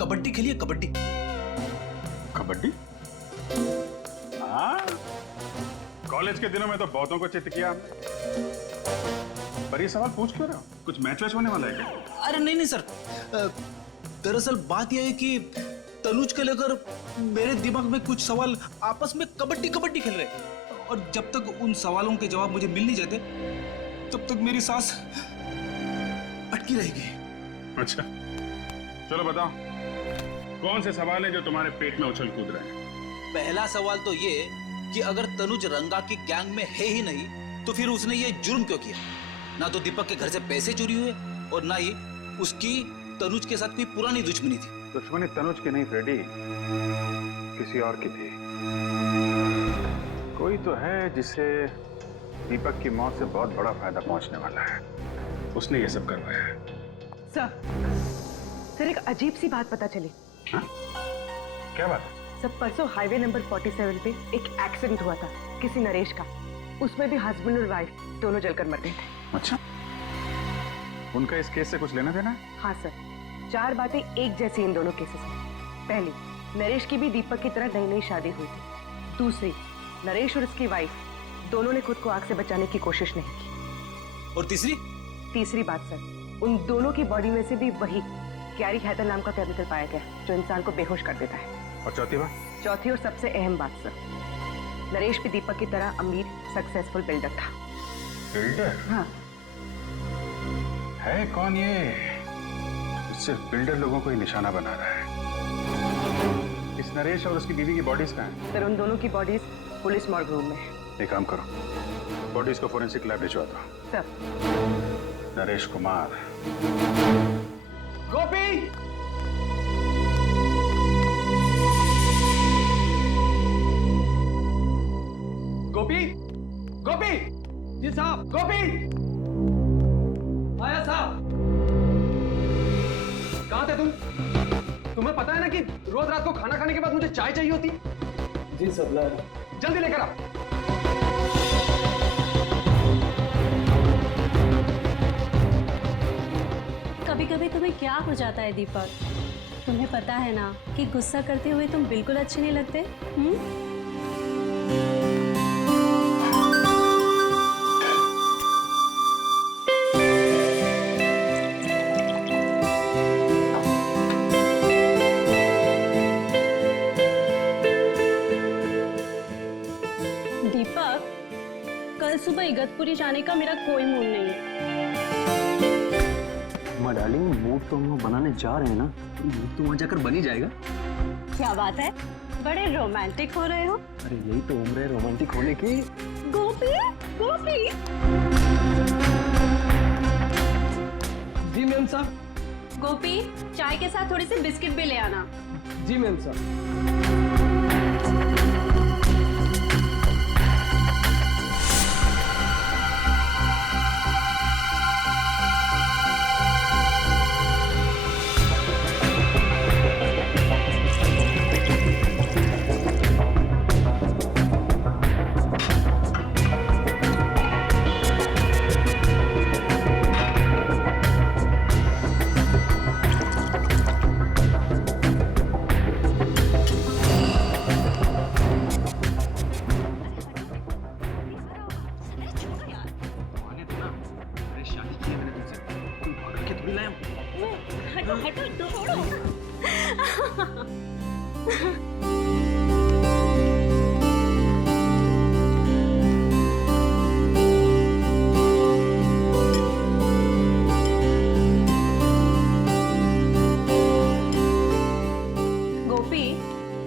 कबड्डी खेलिए, कबड्डी। कबड्डी? हाँ, कॉलेज के दिनों में तो बहुतों को चित किया हमने। पर ये सवाल पूछ क्यों रहे हो? कुछ मैच वैच होने वाला है क्या? अरे नहीं नहीं सर, दरअसल बात यह है कि तनुज को लेकर मेरे दिमाग में कुछ सवाल आपस में कबड्डी कबड्डी खेल रहे हैं, और जब तक उन सवालों के जवाब मुझे मिल नहीं जाते तब तक मेरी सांस अटकी रहेगी। अच्छा, चलो बताओ, कौन से सवाल हैं जो तुम्हारे पेट में उछल कूद रहे हैं? पहला सवाल तो ये कि अगर तनुज रंगा की गैंग में है ही नहीं तो फिर उसने ये जुर्म क्यों किया? ना तो दीपक के घर से पैसे चोरी हुए और ना ही उसकी तनुज के साथ कोई पुरानी दुश्मनी थी। दुश्मनी तनुज की नहीं फ्रेडी, किसी और की थी। कोई तो है जिसे दीपक की मौत से बहुत बड़ा फायदा पहुंचने वाला है, उसने ये सब करवाया है। सर एक अजीब सी बात पता चली। हाँ? क्या बात है? सर परसों हाईवे नंबर 47 पे एक एक्सीडेंट हुआ था किसी नरेश का, उसमें भी हस्बैंड और वाइफ दोनों जलकर मर गए थे। अच्छा, उनका इस केस से कुछ लेना देना है? हाँ सर, 4 बातें एक जैसी इन दोनों केसेस में। पहली, नरेश की भी दीपक की तरह नई नई शादी हुई थी। दूसरी, नरेश और उसकी वाइफ दोनों ने खुद को आग से बचाने की कोशिश नहीं की। और तीसरी बात सर, उन दोनों की बॉडी में से भी वही कैरी हैथर नाम का केमिकल पाया गया जो इंसान को बेहोश कर देता है। और चौथी बात? चौथी और सबसे अहम बात सर, नरेश भी दीपक की तरह अमीर सक्सेसफुल बिल्डर था। बिल्डर? हाँ। है कौन ये? सिर्फ बिल्डर लोगों को ही निशाना बना रहा है। इस नरेश और उसकी बीवी की बॉडीज कहाँ हैं? सर उन दोनों की बॉडीज पुलिस मॉर्ग रूम में है। एक काम करो, बॉडीज को फोरेंसिक लैब भिजवा दो। सर। नरेश कुमार। गोपी! गोपी! गोपी! जी साहब, गोपी! आया साहब। कहाँ थे तुम? तुम्हें पता है ना कि रोज रात को खाना खाने के बाद मुझे चाय चाहिए होती? जी सब ला। जल्दी लेकर आओ। कभी कभी तुम्हें क्या हो जाता है दीपक? तुम्हें पता है ना कि गुस्सा करते हुए तुम बिल्कुल अच्छे नहीं लगते। दीपक, कल सुबह इगतपुरी जाने का मेरा कोई मूड नहीं है। डार्लिंग, मूड तो हम लोग बनाने जा रहे हैं ना, मूड तो वहाँ जाकर बन ही जाएगा। क्या बात है, बड़े रोमांटिक हो रहे हो। अरे यही तो उम्र है रोमांटिक होने की। गोपी, गोपी। जी मैम साहब। गोपी, चाय के साथ थोड़ी सी बिस्किट भी ले आना। जी मैम साहब। हटो हटो, दौड़ो। गोपी,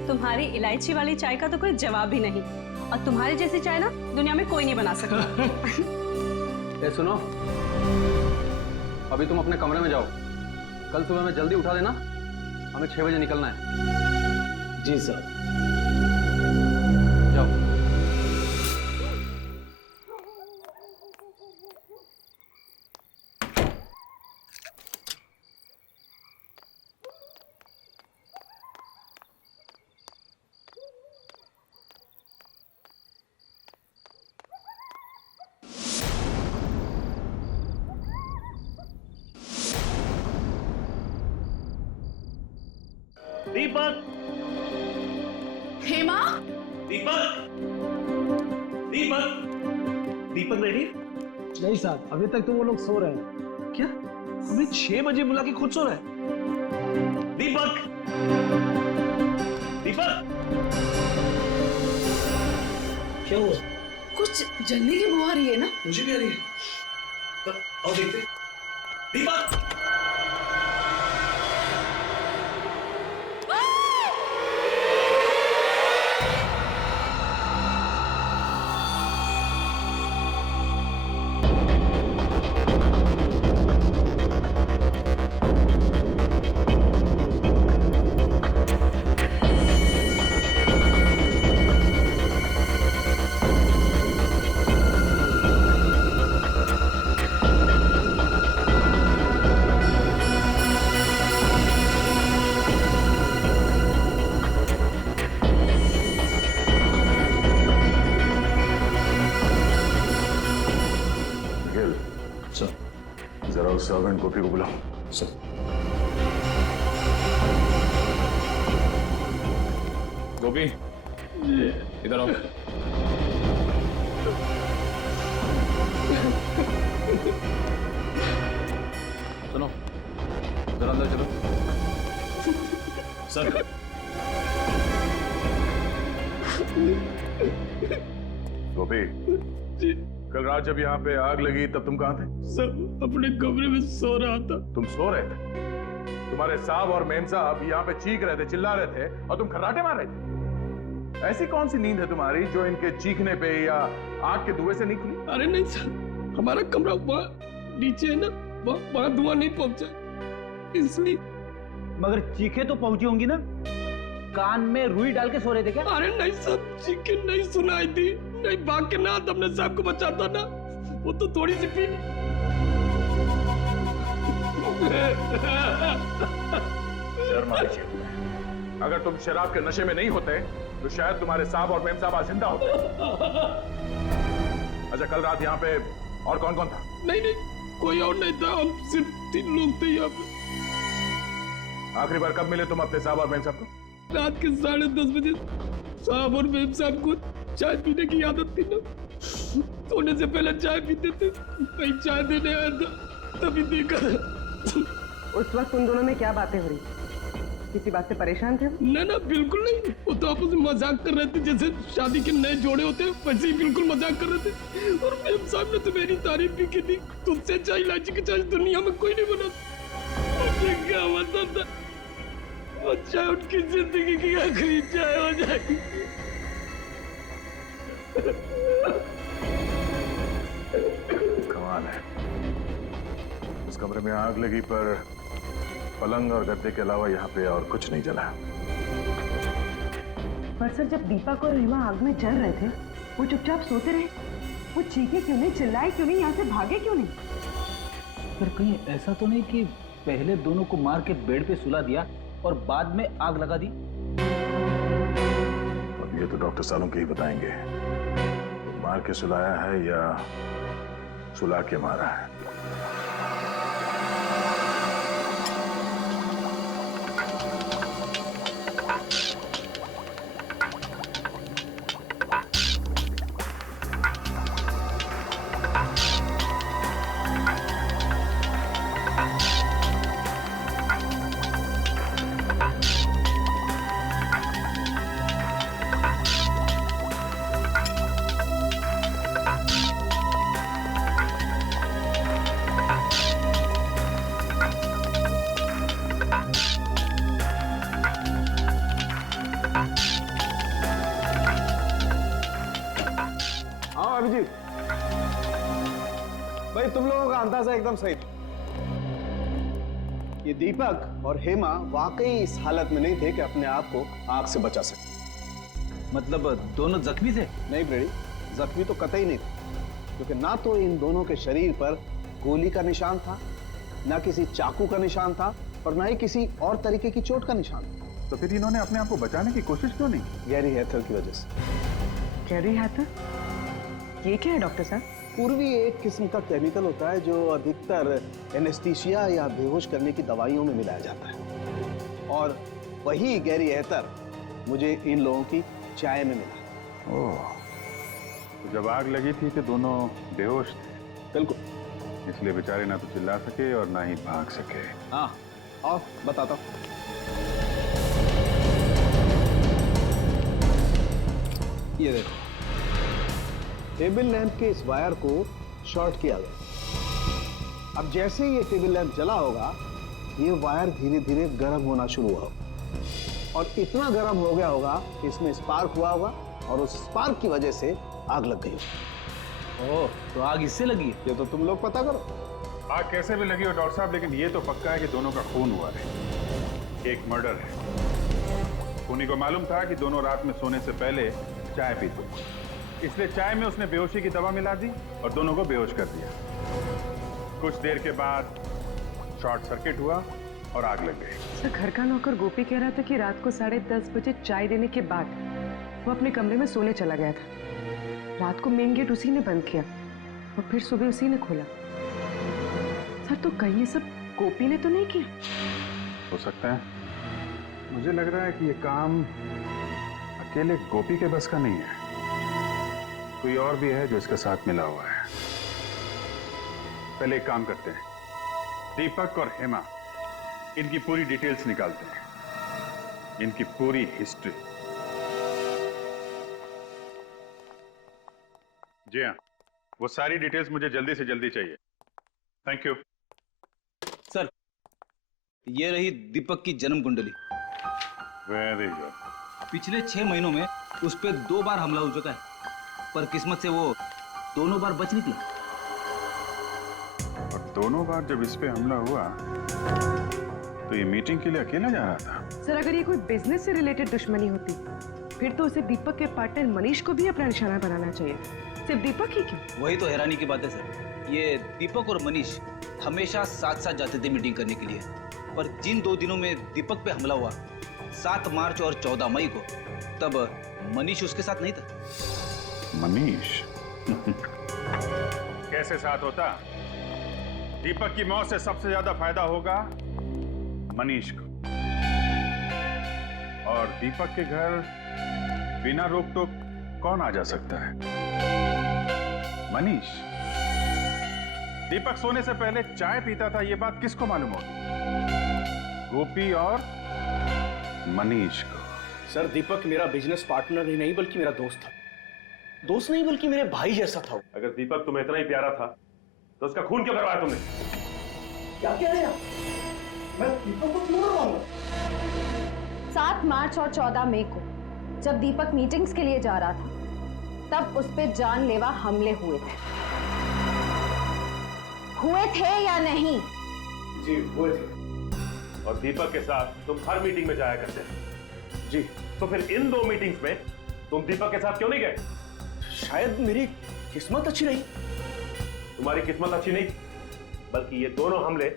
तुम्हारी इलायची वाली चाय का तो कोई जवाब ही नहीं, और तुम्हारी जैसी चाय ना दुनिया में कोई नहीं बना सकता। ए सुनो, अभी तुम अपने कमरे में जाओ, कल सुबह में जल्दी उठा देना, हमें 6 बजे निकलना है। जी सर। जाओ। दीपक, हेमा, दीपक, दीपक, दीपक रेडी? नहीं साहब, अभी तक तो वो लोग सो रहे हैं। क्या? हमें 6 बजे बुला के खुद सो रहा है? दीपक, दीपक, क्या हुआ? कुछ जलने की बू आ रही है ना? मुझे भी आ रही है। तब आओ देखते हैं। दीपक, जरा उस सर्वेंट गोपी को बुलाओ। सर। गोपी, इधर आओ। सुनो, जरा अंदर चलो। सर, गोपी, कल रात जब यहाँ पे आग लगी तब तुम कहाँ थे? सर, अपने कमरे में सो रहा था। तुम सो रहे थे? तुम्हारे साहब और मेम साहब यहाँ पे चीख रहे थे, चिल्ला रहे थे और तुम खर्राटे मार रहे थे। ऐसी कौन सी नींद है तुम्हारी जो इनके चीखने पे या आग के धुएं से नहीं खुली? अरे नहीं सर, हमारा कमरा वहाँ नीचे है ना, वहाँ धुआं नहीं पहुंचा, इसलिए। मगर चीखे तो पहुंची होंगी ना? कान में रुई डाल के सो रहे थे क्या? अरे नहीं सर, चीखें नहीं सुनाई थी। नहीं भाग के ना अपने साहब को बचाता ना, वो तो थोड़ी सी पी। शर्म आनी चाहिए। अगर तुम शराब के नशे में नहीं होते तो शायद तुम्हारे साहब और मेम साहब आज जिंदा होते। अच्छा, कल रात यहाँ पे और कौन कौन था? नहीं नहीं, कोई और नहीं था, हम सिर्फ 3 लोग थे यहाँ पे। आखिरी बार कब मिले तुम अपने साहब और मेम साहब को? रात के 10:30 बजे साहब और मेम साहब को चाय पीने की आदत थी ना, सोने से पहले चाय पीते थे। कहीं चाय देने आया था, तभी देखा। उस वक्त उन दोनों में क्या बातें हो रही? किसी बात से परेशान थे? ना ना, बिल्कुल नहीं। वो तो आपस में मजाक कर रहे थे, जैसे शादी के नए जोड़े होते हैं वैसे ही बिल्कुल मजाक कर रहे थे। और मेम साहब ने तो मेरी तारीफ भी की थी। तुझसे चाय, इलायची की चाय दुनिया में कोई नहीं बना। मुझे क्या पता था वो चाय उनकी जिंदगी की आखिरी चाय हो जाएगी। कमाल है, इस कमरे में आग लगी पर पलंग और गद्दे के अलावा यहाँ पे और कुछ नहीं जला। पर सर, जब दीपक और रीमा आग में जल रहे थे, वो चुपचाप सोते रहे। वो चीखे क्यों नहीं, चिल्लाए क्यों नहीं, यहाँ से भागे क्यों नहीं? पर कहीं ऐसा तो नहीं कि पहले दोनों को मार के बेड पे सुला दिया और बाद में आग लगा दी? अब ये तो डॉक्टर सालों के ही बताएंगे, तो मार के सुलाया है या सुला के मारा है। अभिजीत भाई, तुम लोगों का अंदाजा एकदम सही था। ये दीपक और हेमा वाकई इस हालत में नहीं थे कि अपने आप को आग से बचा सके। मतलब दोनों जख्मी थे? नहीं ब्रेडी, जख्मी तो कतई नहीं थे, क्योंकि ना तो इन दोनों के शरीर पर गोली का निशान था, ना किसी चाकू का निशान था, और ना ही किसी और तरीके की चोट का निशान था। तो फिर इन्होंने अपने आप को बचाने की कोशिश क्यों नहीं? गैरी हैथर की वजह से। गैरी हैथर? ये क्या है डॉक्टर साहब? पूर्वी एक किस्म का केमिकल होता है जो अधिकतर एनेस्थीसिया या बेहोश करने की दवाइयों में मिलाया जाता है, और वही गैरी एहतर मुझे इन लोगों की चाय में मिला। ओह, तो जब आग लगी थी तो दोनों बेहोश थे, बिल्कुल। इसलिए बेचारे ना तो चिल्ला सके और ना ही भाग सके। हाँ, और बताता हूँ। ये देखो, टेबल लैंप के इस वायर को शॉर्ट किया गया। अब जैसे ही ये टेबल लैंप जला होगा, ये वायर धीरे धीरे गर्म होना शुरू हुआ और इतना गर्म हो गया होगा कि इसमें स्पार्क हुआ होगा और उस स्पार्क की वजह से आग लग गई। ओह, तो आग इससे लगी? ये तो तुम लोग पता करो। आग कैसे भी लगी हो डॉक्टर साहब, लेकिन ये तो पक्का है कि दोनों का खून हुआ है। एक मर्डर है। खूनी को मालूम था कि दोनों रात में सोने से पहले चाय पीते, इसलिए चाय में उसने बेहोशी की दवा मिला दी और दोनों को बेहोश कर दिया। कुछ देर के बाद शॉर्ट सर्किट हुआ और आग लग गई। सर, घर का नौकर गोपी कह रहा था कि रात को 10:30 बजे चाय देने के बाद वो अपने कमरे में सोने चला गया था। रात को मेन गेट उसी ने बंद किया और फिर सुबह उसी ने खोला। सर, तो कहीं ये सब गोपी ने तो नहीं किया? हो सकता है। मुझे लग रहा है कि ये काम अकेले गोपी के बस का नहीं है, कोई और भी है जो इसके साथ मिला हुआ है। पहले एक काम करते हैं, दीपक और हेमा, इनकी पूरी डिटेल्स निकालते हैं, इनकी पूरी हिस्ट्री। जी हाँ, वो सारी डिटेल्स मुझे जल्दी से जल्दी चाहिए। Thank you sir. ये रही दीपक की जन्म कुंडली। Very good. पिछले 6 महीनों में उस पर 2 बार हमला हो चुका है, पर किस्मत से वो दोनों बार बच निकला। और दोनों बार जब इस पे हमला हुआ तो ये मीटिंग के लिए अकेला जा रहा था। सर, अगर ये कोई बिजनेस से रिलेटेड दुश्मनी होती फिर तो उसे दीपक के पार्टनर मनीष को भी अपना निशाना बनाना चाहिए। सिर्फ दीपक ही क्यों? वही तो हैरानी की बात है सर। ये दीपक और मनीष हमेशा साथ साथ जाते थे मीटिंग करने के लिए, पर जिन 2 दिनों में दीपक पे हमला हुआ, 7 मार्च और 14 मई को, तब मनीष उसके साथ नहीं था। मनीष कैसे साथ होता? दीपक की मौत से सबसे ज्यादा फायदा होगा मनीष को, और दीपक के घर बिना रोक टोक कौन आ जा सकता है? मनीष। दीपक सोने से पहले चाय पीता था, यह बात किसको मालूम होगी? गोपी और मनीष को। सर, दीपक मेरा बिजनेस पार्टनर ही नहीं बल्कि मेरा दोस्त था। दोस्त नहीं बल्कि मेरे भाई जैसा था। अगर दीपक तुम्हें इतना ही प्यारा था तो उसका खून क्यों करवाया तुमने? क्या कह रहे हैं? मैं दीपक को क्यों करवाऊंगा? 7 मार्च और 14 मई को जब दीपक मीटिंग्स के लिए जा रहा था, तब उस पे जानलेवा हमले हुए थे या नहीं? जी हुए थे। और दीपक के साथ तुम हर मीटिंग में जाया करते थे। जी। तो फिर इन 2 मीटिंग्स में तुम दीपक के साथ क्यों नहीं गए? शायद मेरी किस्मत अच्छी रही। तुम्हारी किस्मत अच्छी नहीं, बल्कि ये दोनों हमले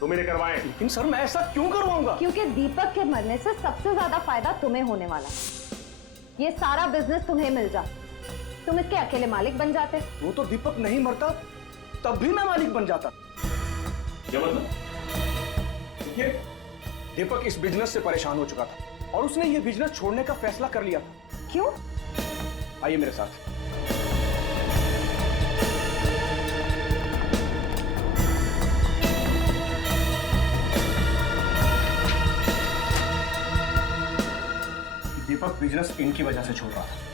तुम्ही ने करवाए। लेकिन सर, मैं ऐसा क्यों करवाऊंगा? क्योंकि दीपक के मरने से सबसे ज्यादा फायदा तुम्हें होने वाला। ये सारा बिजनेस तुम्हें मिल जा, तुम इसके अकेले मालिक बन जाते। वो तो दीपक नहीं मरता तब भी मैं मालिक बन जाता। क्या मतलब? देखिए, दीपक इस बिजनेस से परेशान हो चुका था और उसने ये बिजनेस छोड़ने का फैसला कर लिया था। क्यों? आइए मेरे साथ। दीपक बिजनेस इनकी वजह से छोड़ रहा था।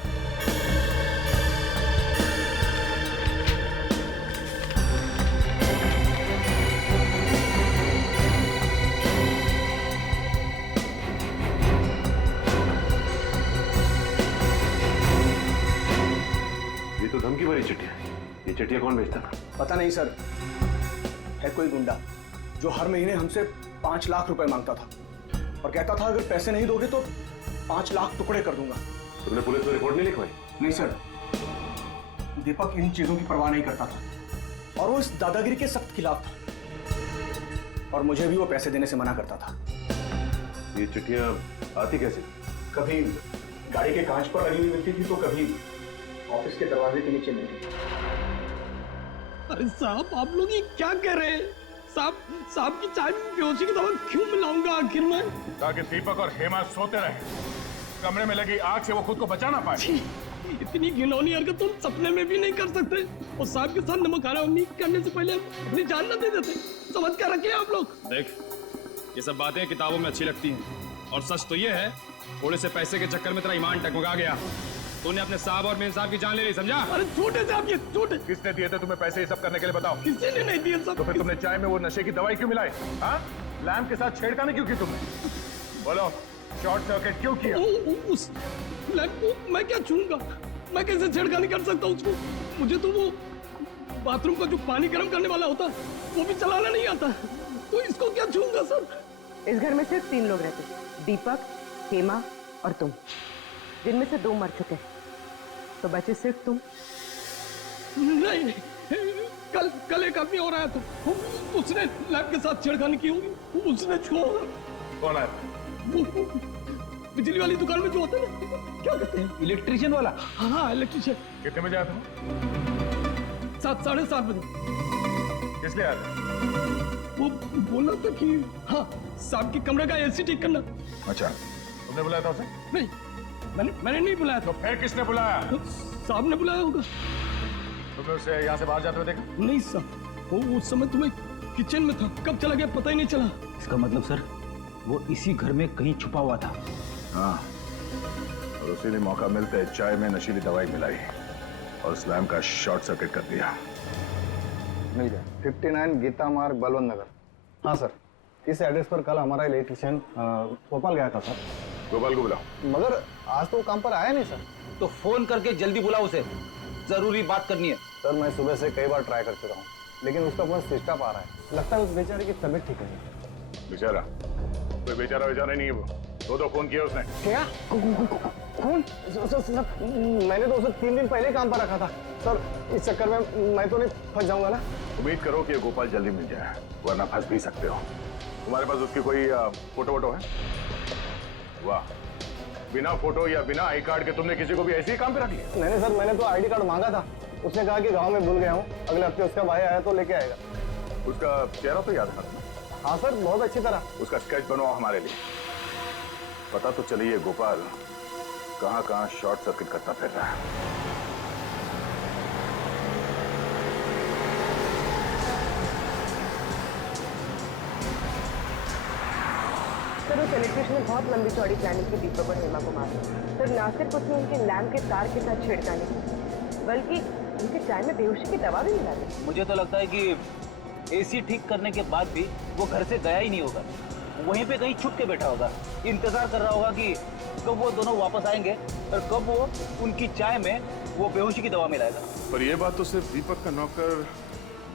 ये तो धमकी भरी चिट्ठियां। ये चिट्ठियां कौन भेजता था? पता नहीं सर, है कोई गुंडा जो हर महीने हमसे 5 लाख रुपए मांगता था और कहता था अगर पैसे नहीं दोगे तो 5 लाख टुकड़े कर दूंगा। तुमने पुलिस में रिपोर्ट नहीं लिखवाई? नहीं सर, दीपक इन चीजों की परवाह नहीं करता था और वो इस दादागिरी के सख्त खिलाफ था और मुझे भी वो पैसे देने से मना करता था। ये चिट्ठियां आती कैसे? कभी गाड़ी के कांच पर लगी हुई मिलती थी तो कभी ऑफिस के दरवाजे के नीचे मिलती थी। अरे साहब, आप लोग ये क्या कह रहे हैं? साहब की चाय में बेहोशी की दवा क्यों मिलाऊंगा आखिर में? ताकि दीपक और हेमा सोते रहे, कमरे में लगी आग से वो खुद को बचा ना पाए। इतनी घिनौनी हरकत तुम सपने में भी नहीं कर सकते। और साहब के साथ नमक खाना उम्मीद करने से पहले अपनी जान न दे देते। समझ कर रखे आप लोग। देख, ये सब बातें किताबों में अच्छी लगती हैं, और सच तो ये है थोड़े से पैसे के चक्कर में तेरा ईमान टकमगा गया। तूने अपने साहब और मेन साहब की जान ले ली, समझा? अरे झूठे साहब, ये झूठे। किसने दिए थे तुम्हें पैसे ये सब करने के लिए, बताओ? किसी ने नहीं दिए सब। तो फिर तुमने चाय में वो नशे की दवाई क्यों मिलाई? हाँ, लैम्प के साथ छेड़खानी क्यों की तुमने? बोलो, शॉर्ट सर्किट क्यों किया? उस लैम्प को मैं क्या छूऊंगा? मैं कैसे छेड़खानी कर सकता हूँ उसको? मुझे तो वो बाथरूम का जो पानी गर्म करने वाला होता वो भी चलाना नहीं आता, तो इसको क्या छूऊंगा सर? इस घर में सिर्फ 3 लोग रहते, दीपक, हेमा और तुम, जिनमें से 2 मर चुके हैं, तो बचे सिर्फ तुम। नहीं, कल एक आदमी और आया था, उसने लैब के साथ छेड़खानी की होगी। उसने छोड़ा। कौन आया? बिजली वाली दुकान में जो होता है ना, क्या कहते हैं? इलेक्ट्रिशियन वाला। हाँ, इलेक्ट्रिशियन। कितने बजे आया था? 7, 7:30 बजे। किस लिए आया था? वो बोला था कि हाँ, साहब की कमरे का एसी ठीक करना। अच्छा, तुमने बुलाया था उसे? नहीं, मैंने नहीं बुलाया था। तो फिर किसने बुलाया? साहब ने बुलाया होगा। तुमने उसे यहाँ से बाहर जाते हुए देखा? नहीं साहब, वो उस समय तुम्हें किचन में था, कब चला गया पता ही नहीं चला। इसका मतलब सर वो इसी घर में कहीं छुपा हुआ था। हाँ, और उसी ने मौका मिलते चाय में नशीली दवाई मिलाई और स्लैम का शॉर्ट सर्किट कर दिया। मिल गया। 59 गीता मार्ग, बलवंत नगर। हाँ सर, इस एड्रेस पर कल हमारा इलेक्ट्रिशियन भोपाल गया था सर। गोपाल को बुलाओ। मगर आज तो वो काम पर आया नहीं सर। तो फोन करके जल्दी बुलाओ उसे, जरूरी बात करनी है। सर मैं सुबह से कई बार ट्राई कर चुका हूँ, लेकिन उसका फोन स्विच ऑफ आ रहा है। लगता है उस बेचारे की तबीयत ठीक है। बेचारा? कोई बेचारा नहीं है वो। 2 फोन किया उसने। क्या? कौन? मैंने तो उसे 3 दिन पहले काम पर रखा था सर। इस चक्कर में मैं तो नहीं फंस जाऊंगा ना? उम्मीद करो कि गोपाल जल्दी मिल जाए, वरना फंस भी सकते हो। तुम्हारे पास उसकी कोई फोटो वोटो है? वाह, बिना फोटो या बिना आई कार्ड के तुमने किसी को भी ऐसे ही काम पे रख लिया? नहीं सर, मैंने तो आईडी कार्ड मांगा था। उसने कहा कि गांव में भूल गया हूँ, अगले हफ्ते उसका भाई आया तो लेके आएगा। उसका चेहरा तो याद है? हाँ सर, बहुत अच्छी तरह। उसका स्केच बनवाओ हमारे लिए। पता तो चलिए गोपाल कहाँ कहाँ शॉर्ट सर्किट करता फिर रहा है। सर उस इलेक्ट्रिशियन ने बहुत लंबी चौड़ी प्लानिंग की दीपक और हेमा को मारा। सर ना सिर्फ उसने उनके लैम्प के तार के साथ छेड़खानी की, बल्कि उनके चाय में बेहोशी की दवा भी मिला दी। मुझे तो लगता है कि एसी ठीक करने के बाद भी वो घर से गया ही नहीं होगा, वहीं पे कहीं छुप के बैठा होगा, इंतजार कर रहा होगा कि कब वो दोनों वापस आएंगे और कब वो उनकी चाय में वो बेहोशी की दवा मिलाएगा। पर ये बात तो सिर्फ दीपक का नौकर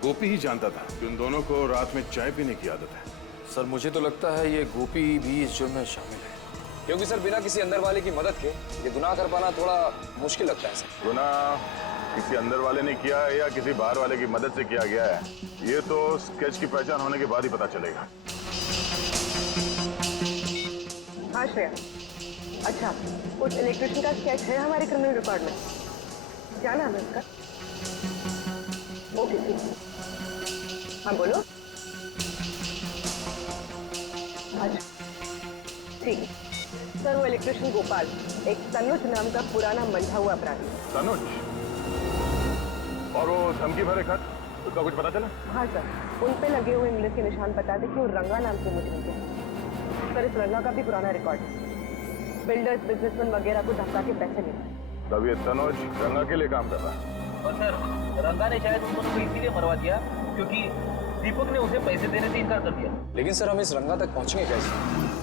गोपी ही जानता था कि उन दोनों को रात में चाय पीने की आदत है। सर मुझे तो लगता है ये गोपी भी इस जुर्म में शामिल है, क्योंकि सर बिना किसी अंदर वाले की मदद के ये गुनाह कर पाना थोड़ा मुश्किल लगता है सर। गुनाह किसी अंदर वाले ने किया है या किसी बाहर वाले की मदद से किया गया है, ये तो स्केच की पहचान होने के बाद ही पता चलेगा। हाँ श्रेया, अच्छा उस इलेक्ट्रिशियन का स्केच है हमारे क्रिमिनल रिकॉर्ड में, क्या नाम है उसका? ओके ठीक। हाँ बोलो। अच्छा ठीक है सर, वो इलेक्ट्रिशियन गोपाल एक तनुज नाम का पुराना मंझा हुआ अपराधी। तनुज? और वो धमकी भरे खत, उसका कुछ पता चला? हाँ सर, उन पे लगे हुए इंग्लिश के निशान बता दें कि वो रंगा नाम के मुजरिम थे। सर इस रंगा का भी पुराना रिकॉर्ड है, बिल्डर्स बिजनेसमैन वगैरह को धक्का के पैसे लेते। तब ये तनुज रंगा के लिए काम कर रहा है। और सर रंगा ने शायद उन दोनों को इसीलिए मरवा दिया क्योंकि दीपक ने उसे पैसे देने से इनकार कर दिया। लेकिन सर हम इस रंगा तक पहुंचेंगे कैसे,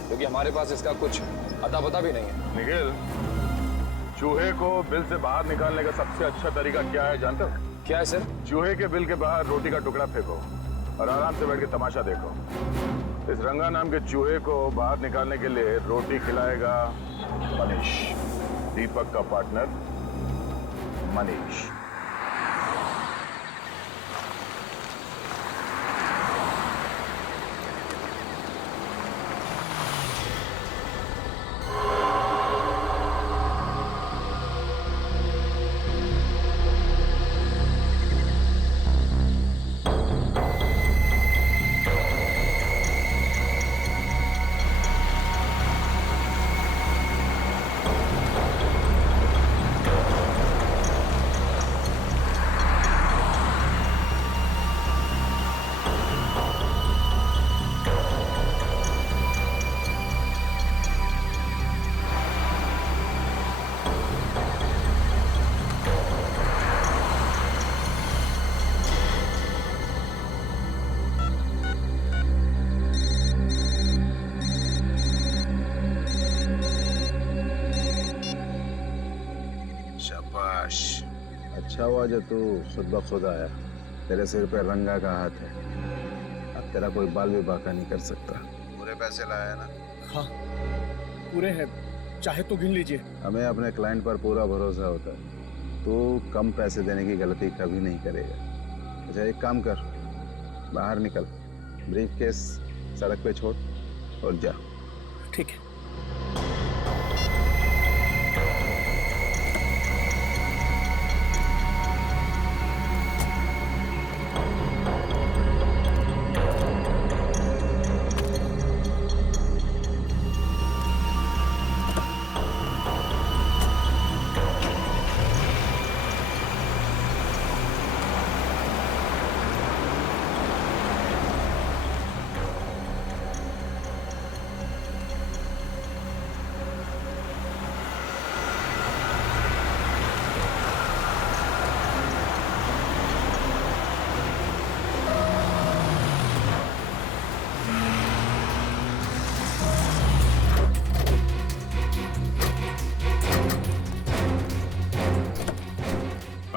क्योंकि हमारे पास इसका कुछ अता पता भी नहीं है। निखिल, चूहे को बिल से बाहर निकालने का सबसे अच्छा तरीका क्या है जानते हो? क्या है सर? चूहे के बिल के बाहर रोटी का टुकड़ा फेंको और आराम से बैठ के तमाशा देखो। इस रंगा नाम के चूहे को बाहर निकालने के लिए रोटी खिलाएगा मनीष, दीपक का पार्टनर मनीष। अच्छा हुआ जो तू खुदा आया। तेरे सिर पे रंगा का हाथ है, अब तेरा कोई बाल भी बाका नहीं कर सकता। पूरे पैसे लाया ना? हाँ पूरे हैं, चाहे तो गिन लीजिए। हमें अपने क्लाइंट पर पूरा भरोसा होता है, तू कम पैसे देने की गलती कभी नहीं करेगा। अच्छा एक काम कर, बाहर निकल, ब्रीफकेस सड़क पे छोड़ और जा। ठीक है।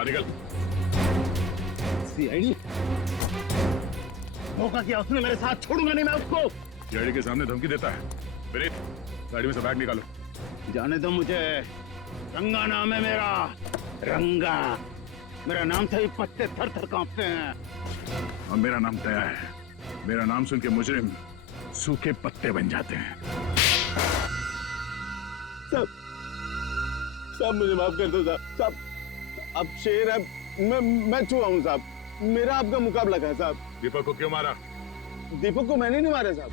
निकल। सीआईडी धोखा किया उसने मेरे साथ, छोड़ूंगा नहीं मैं उसको। सीआईडी के सामने धमकी देता है। विनीत, गाड़ी में से बैग निकालो। जाने दो मुझे, रंगा नाम है मेरा, रंगा। मेरा नाम से ही पत्ते थर थर कांपते हैं। और मेरा नाम दया है। मेरा नाम सुन के मुजरिम सूखे पत्ते बन जाते हैं। साहब मुझे माफ कर दो साहब, अब शेर है, मैं चूहा हूँ साहब, मेरा आपका मुकाबला है साहब। दीपक को क्यों मारा? दीपक को मैंने नहीं मारा साहब,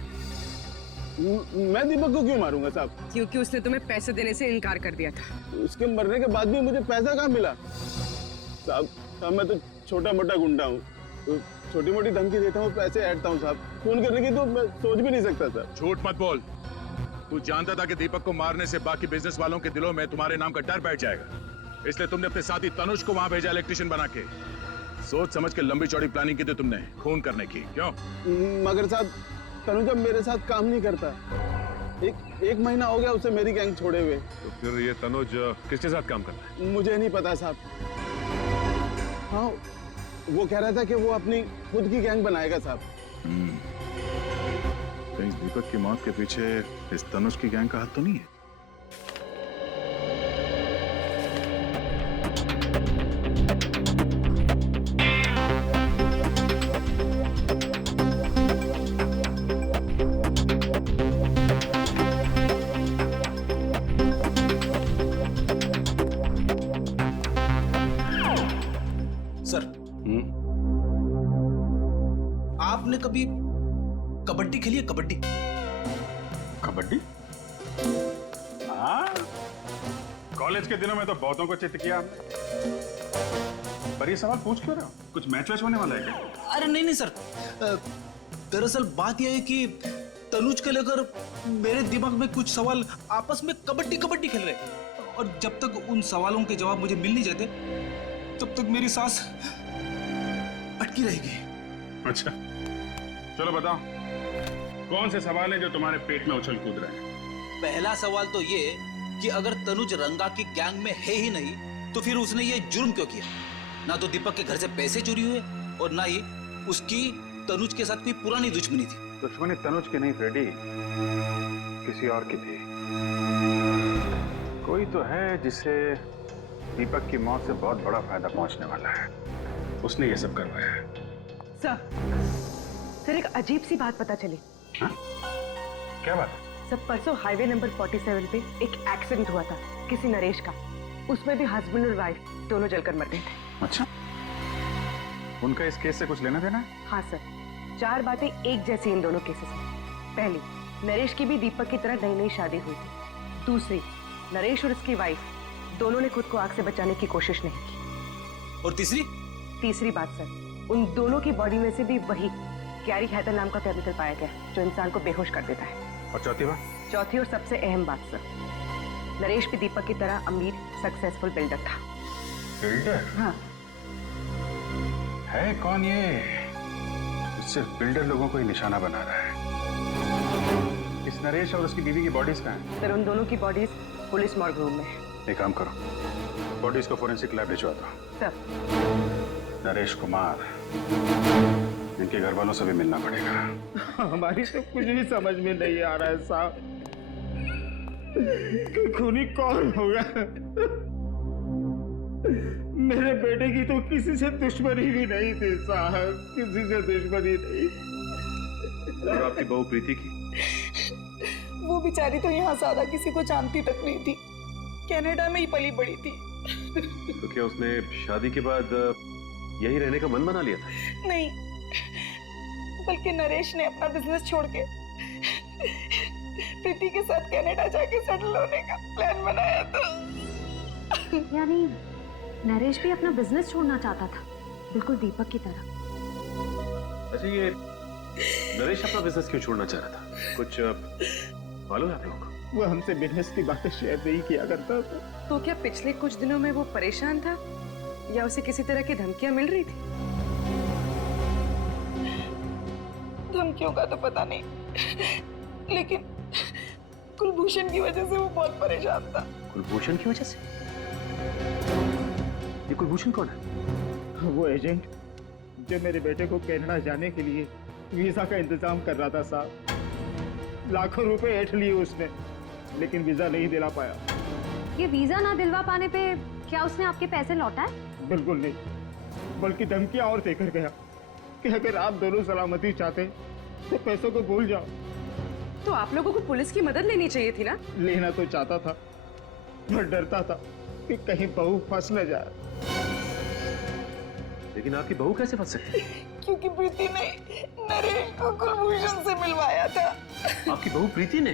मैं दीपक को क्यों मारूंगा साहब? क्योंकि उसने तुम्हें पैसे देने से इनकार कर दिया था। उसके मरने के बाद भी मुझे पैसा कहाँ मिला साहब? मैं तो छोटा मोटा गुंडा हूँ, तो छोटी मोटी धमकी देता हूँ, पैसे ऐडता हूँ साहब। खून करने की तो मैं सोच भी नहीं सकता सर। झूठ मत बोल। तू जानता था कि दीपक को मारने से बाकी बिजनेस वालों के दिलों में तुम्हारे नाम का डर बैठ जाएगा, इसलिए तुमने अपने साथी तनुज को वहां भेजा इलेक्ट्रिशियन बना के। सोच समझ के लंबी चौड़ी प्लानिंग की थी तुमने खून करने की, क्यों? मगर साहब तनुज अब मेरे साथ काम नहीं करता, एक महीना हो गया उसे मेरी गैंग छोड़े हुए। तो फिर ये तनुज किसके साथ काम करता है? मुझे नहीं पता साहब। हाँ वो कह रहा था कि वो अपनी खुद की गैंग बनाएगा साहब। कहीं दीपक की मौत के पीछे इस तनुज की गैंग का हाथ तो नहीं है? सर, आपने कभी कबड्डी खेली है? कबड्डी? कबड्डी? हाँ, कॉलेज के दिनों में तो बहुतों को चित किया हमने। पर ये सवाल पूछ क्यों रहे हो? कुछ मैच वैच होने वाला है क्या? अरे नहीं सर, दरअसल बात यह है कि तनुज को लेकर मेरे दिमाग में कुछ सवाल आपस में कबड्डी कबड्डी खेल रहे हैं, और जब तक उन सवालों के जवाब मुझे मिल नहीं जाते तब तक मेरी सांस अटकी रहेगी। अच्छा चलो बताओ, कौन से सवाल हैं जो तुम्हारे पेट में उछल कूद रहे हैं? पहला सवाल तो ये कि अगर तनुज रंगा की गैंग में है ही नहीं तो फिर उसने ये जुर्म क्यों किया? ना तो दीपक के घर से पैसे चोरी हुए और ना ही उसकी तनुज के साथ कोई पुरानी दुश्मनी थी। दुश्मनी तनुज की नहीं फ्रेडी, किसी और की थी। कोई तो है जिसे दीपक की मौत से बहुत बड़ा फायदा पहुंचने वाला है, उसने ये सब करवाया है। सर एक अजीब सी बात पता चली। हाँ? क्या बात? सब परसों हाईवे नंबर 47 पे एक एक्सीडेंट हुआ था किसी नरेश का, उसमें भी हस्बैंड और वाइफ दोनों जलकर मर गए थे। अच्छा, उनका इस केस से कुछ लेना देना है? हाँ सर, 4 बातें एक जैसी इन दोनों केसेस में। पहली, नरेश की भी दीपक की तरह नई नई शादी हुई थी। दूसरी, नरेश और उसकी वाइफ दोनों ने खुद को आग से बचाने की कोशिश नहीं की। और तीसरी बात सर, उन दोनों की बॉडी में से भी वही कैरी हैथर नाम का केमिकल पाया गया जो इंसान को बेहोश कर देता है। और चौथी बात? चौथी और सबसे अहम बात सर, नरेश भी दीपक की तरह अमीर सक्सेसफुल बिल्डर था। बिल्डर? हाँ। है कौन ये? सिर्फ बिल्डर लोगों को ही निशाना बना रहा है। इस नरेश और उसकी बीवी की बॉडीज कहाँ हैं? सर उन दोनों की बॉडीज पुलिस मॉर्ग रूम में है। एक काम करो, बॉडीज को फोरेंसिक लैब भिजवा दो। सर, नरेश कुमार, इनके घर वालों से भी मिलना पड़ेगा। हमारी तो कुछ भी समझ में नहीं आ रहा है साहब कि खूनी कौन होगा। मेरे बेटे की तो किसी से दुश्मनी भी नहीं थी साहब, किसी से दुश्मनी नहीं। और आपकी बहू प्रीति की? वो बेचारी तो यहाँ ज्यादा किसी को जानती तक नहीं थी, कनाडा में ही पली बड़ी थी। तो क्या उसने शादी के बाद यही रहने का मन बना लिया था? नहीं, बल्कि नरेश ने अपना बिजनेस छोड़ के प्रीति के साथ कनाडा जाके सेटल होने का प्लान बनाया था। यानी नरेश भी अपना बिजनेस छोड़ना चाहता था, बिल्कुल दीपक की तरह। अच्छा, ये नरेश अपना बिजनेस क्यों छोड़ना चाह रहा था? कुछ मालूम है आप लोगों को? वो हमसे बिजनेस की बातें शेयर नहीं किया करता था। तो क्या पिछले कुछ दिनों में वो परेशान था या उसे किसी तरह की धमकियां मिल रही थी? धमकियों का तो पता नहीं, लेकिन कुलभूषण की वजह से वो बहुत परेशान था। कुलभूषण की वजह से? ये कुलभूषण कौन है? वो एजेंट जो मेरे बेटे को कनाडा जाने के लिए वीजा का इंतजाम कर रहा था साहब। लाखों रुपए ऐंठ लिए उसने, लेकिन वीजा नहीं दिला पाया। ये वीजा ना दिलवा पाने पे क्या उसने आपके पैसे लौटाए? बिल्कुल नहीं, बल्कि धमकियां और देकर गया कि अगर आप दोनों सलामती चाहते तो पैसों को भूल जाओ। तो आप लोगों को पुलिस की मदद लेनी चाहिए थी ना? लेना तो चाहता था, पर डरता था कि कहीं बहू फंस न जाए। लेकिन आपकी बहू कैसे फंस सकती है? क्योंकि प्रीति ने नरेश को कुलभूषण से मिलवाया था। आपकी बहू प्रीति ने?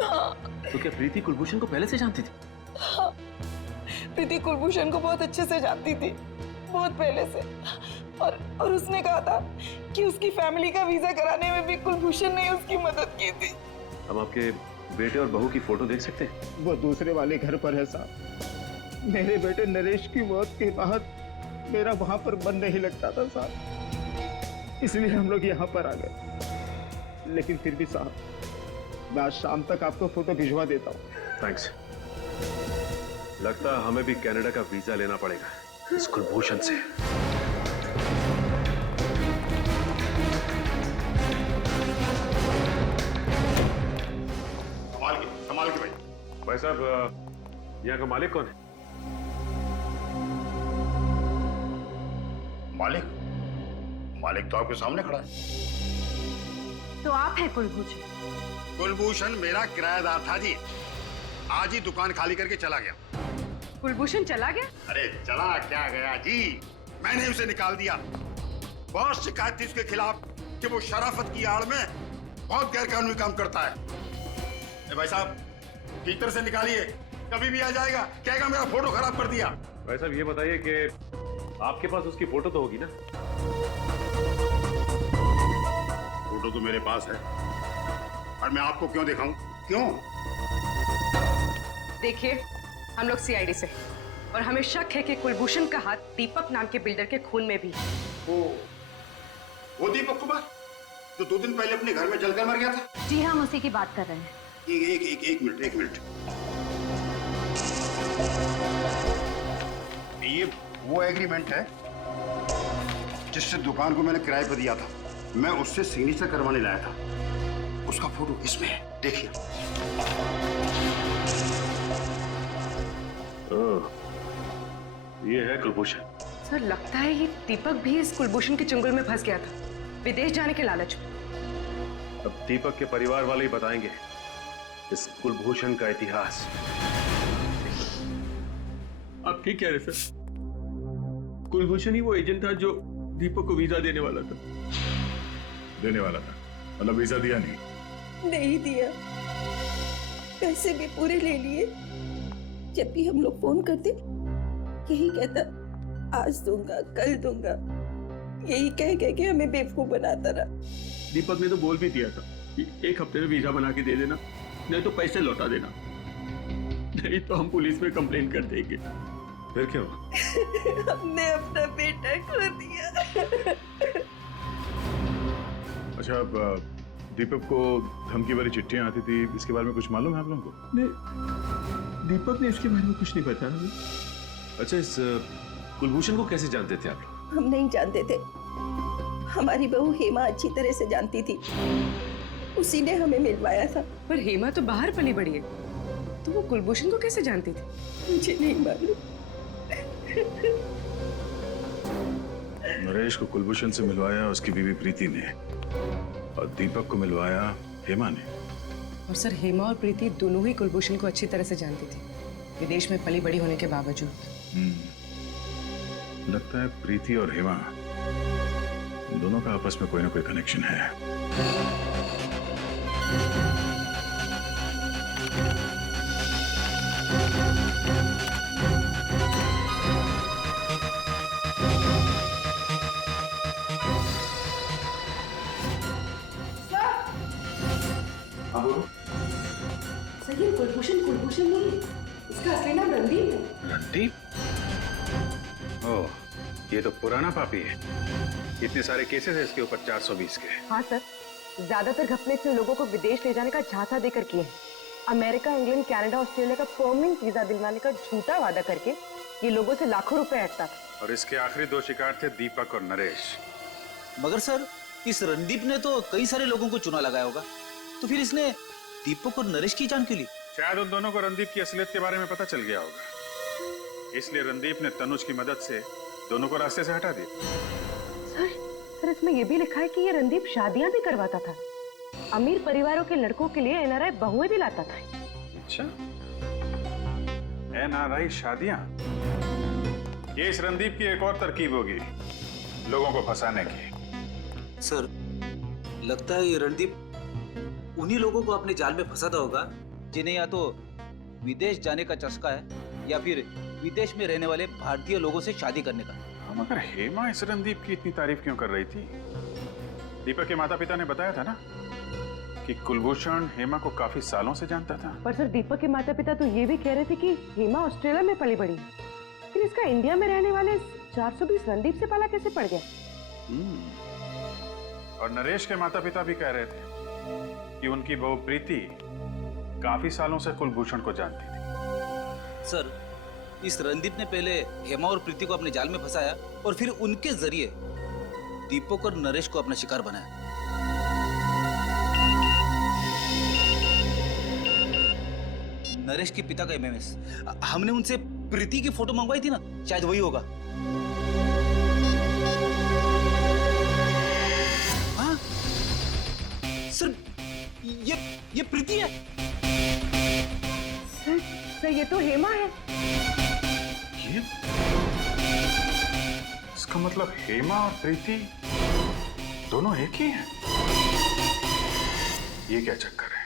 हाँ। तो क्या प्रीति कुलभूषण को पहले से जानती थी? हाँ, प्रीति कुलभूषण को बहुत अच्छे से जानती थी, बहुत पहले से। और उसने कहा था कि उसकी फैमिली का वीजा कराने में भी कुलभूषण ने उसकी मदद की थी। हम आपके बेटे और बहू की फोटो देख सकते हैं? वो दूसरे वाले घर पर है साहब। मेरे बेटे नरेश की मौत के बाद मेरा वहां पर मन नहीं लगता था साहब, इसलिए हम लोग यहाँ पर आ गए। लेकिन फिर भी साहब, मैं आज शाम तक आपको फोटो भिजवा देता हूँ। थैंक्स। लगता है हमें भी कनाडा का वीजा लेना पड़ेगा इस कुलभूषण से। संभाल के भाई। भाई साहब, यहाँ का मालिक कौन है? मालिक तो आपके सामने खड़ा है। तो आप हैं कुलभूषण? कुलभूषण मेरा किराएदार था जी, आज ही दुकान खाली करके चला गया। कुलभूषण चला गया? अरे चला क्या गया जी, मैंने उसे निकाल दिया। बहुत शिकायत थी उसके खिलाफ कि वो शराफत की आड़ में बहुत गैरकानूनी काम करता है। भाई साहब, भीतर से निकालिए, कभी भी आ जाएगा, कहेगा मेरा फोटो खराब कर दिया। भाई साहब, ये बताइए कि आपके पास उसकी फोटो तो होगी ना? फोटो तो मेरे पास है, और मैं आपको क्यों दिखाऊं? क्यों? देखिए, हम लोग सीआईडी से, और हमें शक है कि कुलभूषण का हाथ दीपक नाम के बिल्डर के खून में भी है। वो दीपक कुमार जो 2 दिन पहले अपने घर में जलकर मर गया था? जी, हम उसी की बात कर रहे हैं। एक मिनट। ये वो एग्रीमेंट है जिससे दुकान को मैंने किराए पर दिया था। मैं उससे सिग्नेचर करवाने लाया था। उसका फोटो इसमें है, देखिए। ये है कुलभूषण। सर, लगता है ये दीपक भी इस कुलभूषण के चंगुल में फंस गया था, विदेश जाने के लालच में। अब दीपक के परिवार वाले ही बताएंगे इस कुलभूषण का इतिहास। आप ठीक कह रहे सर, कुलभूषण ही वो एजेंट था जो दीपक को वीजा देने वाला था। मतलब वीजा दिया नहीं? नहीं दिया, पैसे भी पूरे ले लिए। जब भी हम लोग फोन करते यही कहता, आज दूंगा, कल दूंगा, यही कह के हमें बेवकूफ बनाता रहा। दीपक ने तो बोल भी दिया था कि 1 हफ्ते में वीजा बना के दे देना, नहीं तो पैसे लौटा देना, नहीं तो हम पुलिस में कंप्लेन कर देंगे। फिर क्यों? हमने अपना बेटा खो दिया। अच्छा, अब दीपक को धमकी वाली चिट्ठियां आती थी, इसके बारे में कुछ मालूम है आप लोगों को? नहीं, दीपक ने इसके बारे में कुछ नहीं बताया हमें। अच्छा, इस कुलभूषण को कैसे जानते थे आप लोग? हम नहीं जानते थे। हमारी बहू हेमा अच्छी तरह से जानती थी, उसी ने हमें मिलवाया था। पर हेमा तो बाहर पली बड़ी है, तो वो कुलभूषण को कैसे जानती थी? मुझे नहीं मालूम। नरेश को कुलभूषण से मिलवाया उसकी बीवी प्रीति ने, और दीपक को मिलवाया हेमा ने। और सर, हेमा और प्रीति दोनों ही कुलभूषण को अच्छी तरह से जानती थी, विदेश में पली बड़ी होने के बावजूद। लगता है प्रीति और हेमा दोनों का आपस में कोई ना कोई कनेक्शन है। सही, कुलभूषण नहीं, इसका असली नाम रणदीप है। रणदीप? ओह, ये तो पुराना पापी है। इतने सारे केसेस है इसके ऊपर 420 के। हाँ सर, ज्यादातर घपले इसने लोगों को विदेश ले जाने का झांसा देकर किए हैं। अमेरिका, इंग्लैंड, कनाडा, ऑस्ट्रेलिया का परमानेंट वीजा दिलवाने का झूठा वादा करके ये लोगों से लाखों रुपए ऐंठता था। और इसके आखिरी दो शिकार थे दीपक और नरेश। मगर सर, इस रणदीप ने तो कई सारे लोगों को चुना लगाया होगा, तो फिर इसने दीपक और नरेश की जान क्यों ली? शायद उन दोनों को रणदीप की असलियत के बारे में पता चल गया होगा, इसलिए रणदीप ने तनुज की मदद से दोनों को रास्ते से हटा दिया। सर, इसमें यह भी लिखा है कि ये रणदीप शादियां भी करवाता था, अमीर परिवारों के लड़कों के लिए एनआरआई बहुएं भी लाता था। अच्छा, एनआरआई शादियां? ये इस रणदीप की एक और तरकीब होगी लोगों को फंसाने की। सर, लगता है ये रणदीप उन्हीं लोगों को अपने जाल में फंसाता होगा जिन्हें या तो विदेश जाने का चस्का है या फिर विदेश में रहने वाले भारतीय लोगों से शादी करने का। मगर हेमा इस रणदीप की इतनी तारीफ क्यों कर रही थी? दीपक के माता पिता ने बताया था ना कि कुलभूषण हेमा को काफी सालों से जानता था। पर सर, दीपक के माता पिता तो ये भी कह रहे थे कि हेमा ऑस्ट्रेलिया में पली बड़ी, फिर इसका इंडिया में रहने वाले 420 रणदीप से पाला कैसे पड़ गया? और नरेश के माता पिता भी कह रहे थे कि उनकी बहू प्रीति काफी सालों से कुलभूषण को जानती थी। सर, इस रणदीप ने पहले हेमा और प्रीति को अपने जाल में फंसाया और फिर उनके जरिए दीपक और नरेश को अपना शिकार बनाया। नरेश के पिता का एमएमएस, हमने उनसे प्रीति की फोटो मंगवाई थी ना, शायद वही होगा। हाँ सर, ये प्रीति है। सर, ये तो हेमा है। ये? इसका मतलब हेमा और प्रीति दोनों एक ही हैं। ये क्या चक्कर है?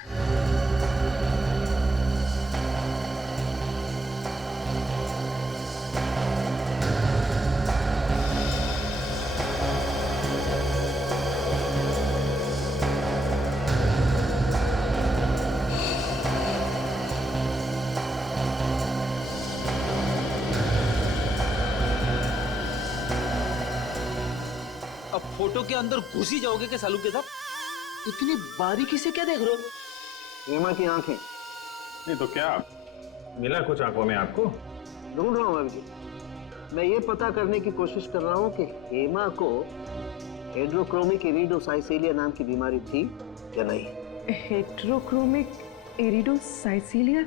अब फोटो के अंदर घुस ही जाओगे क्या सालू के साथ? इतनी बारीकी से क्या देख रहे हो? हेमा की आंखें। नहीं तो क्या मिला कुछ आंखों में आपको? ढूंढ रहा हूँ अभी। मैं ये पता करने की कोशिश कर रहा हूँ कि हेमा को हेड्रोक्रोमिक इरिडोसाइसिलिया नाम की बीमारी थी या नहीं। हेड्रोक्रोमिक इरिडोसाइसिलिया,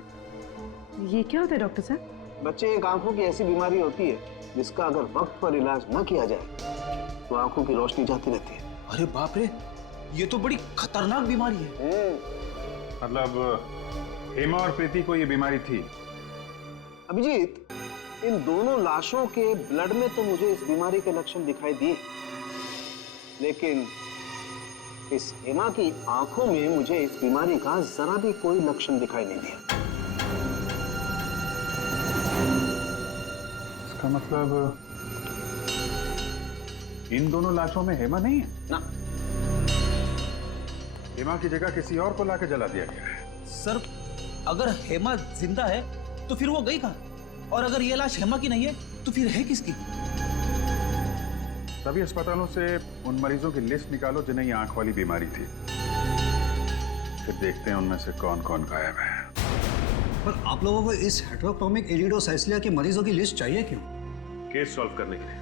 ये क्या होता है डॉक्टर साहब? बच्चे, एक आंखों की ऐसी बीमारी होती है जिसका अगर वक्त पर इलाज न किया जाए तो आंखों की रोशनी जाती रहती है। अरे बाप रे, ये तो बड़ी खतरनाक बीमारी है। मतलब हेमा और प्रीति को ये बीमारी थी? अभिजीत, इन दोनों लाशों के ब्लड में तो मुझे इस बीमारी के लक्षण दिखाई दिए, लेकिन इस हेमा की आंखों में मुझे इस बीमारी का जरा भी कोई लक्षण दिखाई नहीं दिया। इसका मतलब इन दोनों लाशों में हेमा नहीं है ना। हेमा की जगह किसी और को लाके जला दिया गया है। सर, अगर हेमा जिंदा है तो फिर वो गई कहाँ? और अगर ये लाश हेमा की नहीं है तो फिर है किसकी? सभी अस्पतालों से उन मरीजों की लिस्ट निकालो जिन्हें ये आंख वाली बीमारी थी। फिर देखते हैं उनमें से कौन कौन गायब है। पर आप लोगों को इस हेटेरोक्रोमिक एलिडोसाइक्लिया के मरीजों की लिस्ट चाहिए क्यों? केस सॉल्व करने के लिए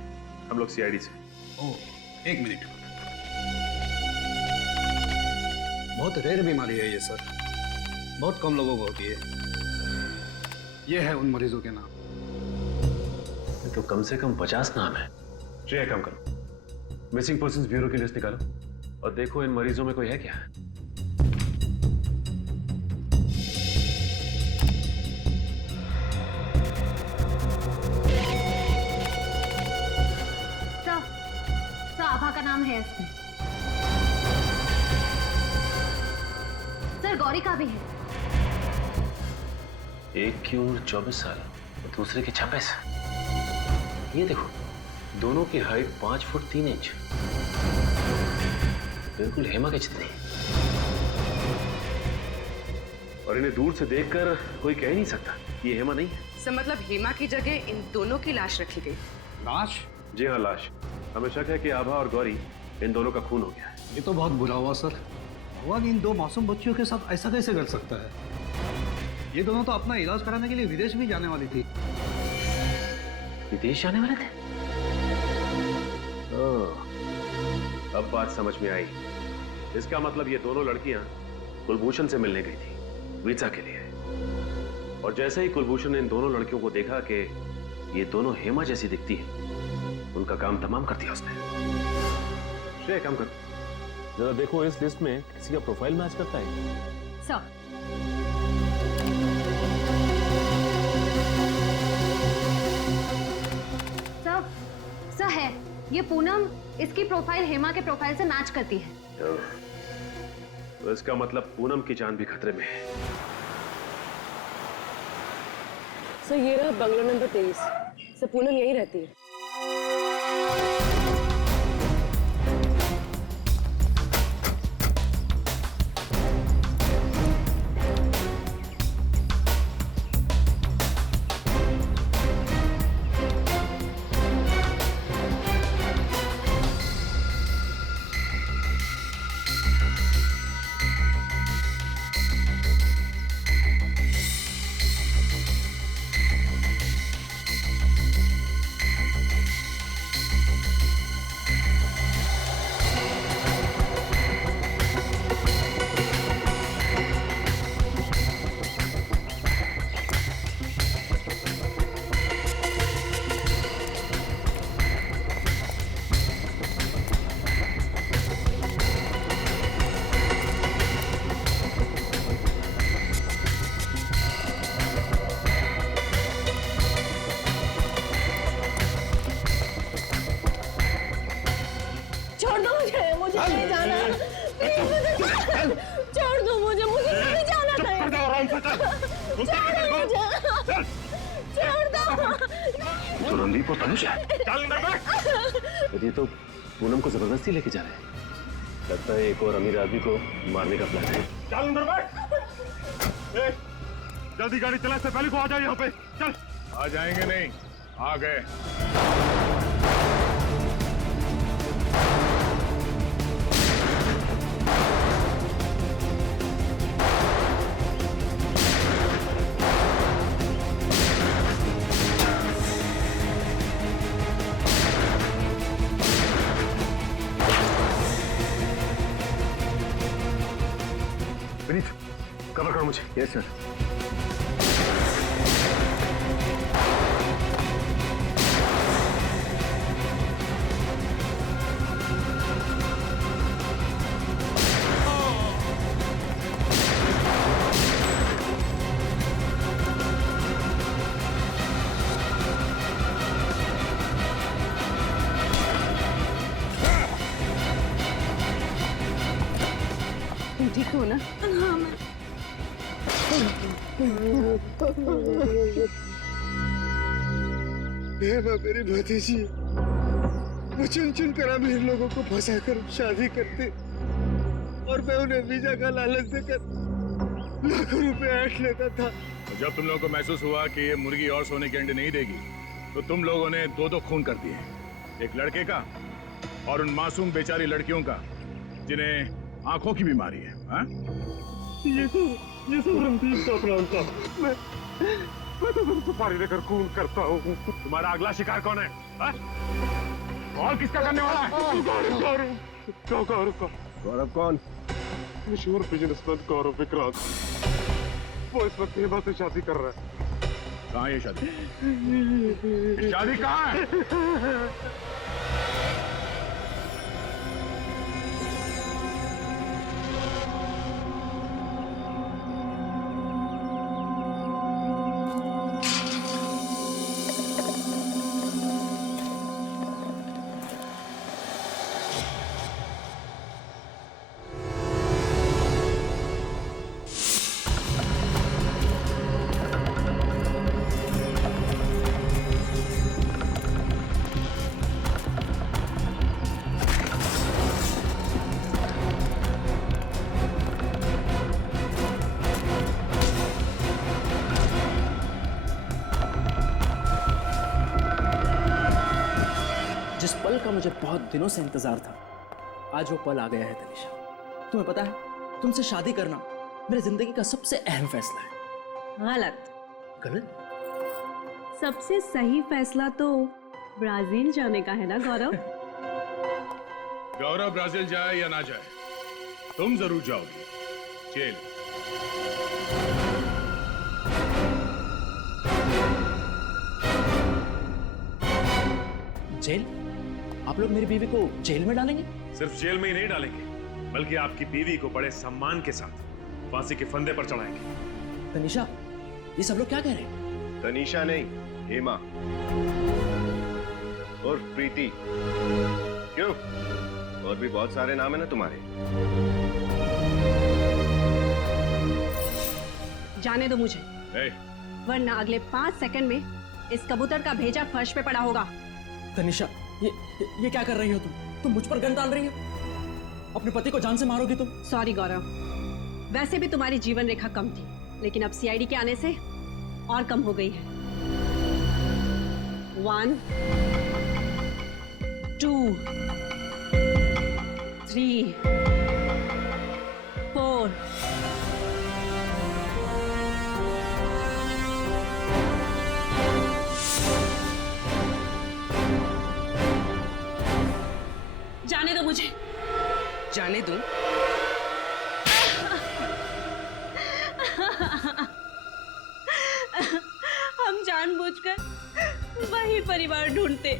हम लोग सीआईडी से। ओह, एक मिनट। बहुत रेयर बीमारी है ये सर, बहुत कम लोगों को होती है। ये है उन मरीजों के नाम। तो कम से कम 50 नाम है। श्रेया, काम करो, मिसिंग पर्संस ब्यूरो की लिस्ट निकालो और देखो इन मरीजों में कोई है क्या। सर आभा का नाम है इसमें। सर गौरी का भी है। एक की उम्र 24 साल, दूसरे की 26। ये देखो, दोनों की हाइट 5 फुट 3 इंच, बिल्कुल हेमा के जितनी। और इन्हें दूर से देखकर कोई कह नहीं सकता ये हेमा नहीं है। सर मतलब हेमा की जगह इन दोनों की लाश रखी गई। लाश? जी हाँ, लाश। हमें शक है कि आभा और गौरी इन दोनों का खून हो गया है। ये तो बहुत बुरा हुआ सर। भगवान इन दो मासूम बच्चियों के साथ ऐसा कैसे कर सकता है? ये दोनों तो अपना इलाज कराने के लिए विदेश भी जाने वाली थी। विदेश जाने वाले थे? अब बात समझ में आई। इसका मतलब ये दोनों लड़कियां कुलभूषण से मिलने गई थी वीजा के लिए। और जैसे ही कुलभूषण ने इन दोनों लड़कियों को देखा कि ये दोनों हेमा जैसी दिखती है, उनका काम तमाम कर दिया उसने। श्रेया, काम कर, जरा देखो इस लिस्ट में किसी का प्रोफाइल मैच करता है। सर सर है, ये पूनम इसकी प्रोफाइल हेमा के प्रोफाइल से मैच करती है। तो इसका मतलब पूनम की जान भी खतरे में है। सर ये रहा बंगला नंबर 23। सर पूनम यहीं रहती है। छोड़ दो मुझे नहीं जाना छोड़ दो। तो रणदीप और तनुज है। ये तो पूनम को जबरदस्ती लेके जा रहे हैं। लगता है एक और अमीर आदमी को मारने का प्लान है। चल अंदर बैठ। जल्दी गाड़ी चला, से पहले को आ जाओ यहाँ पे। चल। आ जाएंगे नहीं, आ गए। विनीत, कवर करो मुझे। Yes sir. ठीक हो ना? हाँ मैं मेरी भतीजी, वो चुन चुन कर अमीर लोगों को फंसा कर शादी करते और मैं उन्हें वीजा का लालच देकर लाखों रुपए ऐंठ लेता था। जब तुम लोगों को महसूस हुआ कि ये मुर्गी और सोने के अंडे नहीं देगी, तो तुम लोगों ने दो खून कर दिए, एक लड़के का और उन मासूम बेचारी लड़कियों का जिन्हें आंखों की बीमारी है। हाँ? ये सब रणदीप का प्लान था। मैं तो सिर्फ सुपारी लेकर खून करता हूँ। तुम्हारा अगला शिकार कौन है? हा? और किसका करने वाला है? गौरव कौन? मशहूर बिजनेसमैन गौरव विक्रांत। वो इस वक्त हेमा से शादी कर रहा है। कहाँ है ये शादी? शादी कहाँ है? जिस पल का मुझे बहुत दिनों से इंतजार था, आज वो पल आ गया है तनिषा। तुम्हें पता है, तुमसे शादी करना मेरी जिंदगी का सबसे अहम फैसला है। गलत। गलत? सबसे सही फैसला तो ब्राजील जाने का है ना गौरव? गौरव ब्राजील जाए या ना जाए, तुम जरूर जाओगी जेल। जेल? आप लोग मेरी बीवी को जेल में डालेंगे? सिर्फ जेल में ही नहीं डालेंगे, बल्कि आपकी बीवी को बड़े सम्मान के साथ फांसी के फंदे पर चढ़ाएंगे। तनिषा, ये सब लोग क्या कह रहे हैं? तनिषा नहीं, हेमा और प्रीति। क्यों, और भी बहुत सारे नाम है ना तुम्हारे। जाने दो मुझे, ए, वरना अगले 5 सेकंड में इस कबूतर का भेजा फर्श पे पड़ा होगा। तनिषा, ये क्या कर रही हो तुम? तुम मुझ पर गन डाल रही हो? अपने पति को जान से मारोगी तुम? सॉरी गौरव, वैसे भी तुम्हारी जीवन रेखा कम थी, लेकिन अब सीआईडी के आने से और कम हो गई है। 1 2 3 4 जाने दो मुझे। जाने दूं? हम जानबूझकर वही परिवार ढूंढते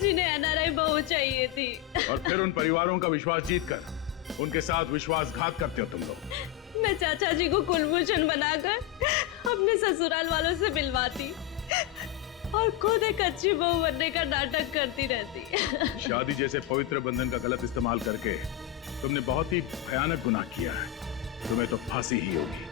जिन्हें एनआरआई बहू चाहिए थी, और फिर उन परिवारों का विश्वास जीतकर उनके साथ विश्वासघात करते हो तुम लोग। मैं चाचा जी को कुलभूषण बनाकर अपने ससुराल वालों से मिलवाती और खुद एक अच्छी बहू बनने का नाटक करती रहती। शादी जैसे पवित्र बंधन का गलत इस्तेमाल करके तुमने बहुत ही भयानक गुनाह किया है। तुम्हें तो फांसी ही होगी।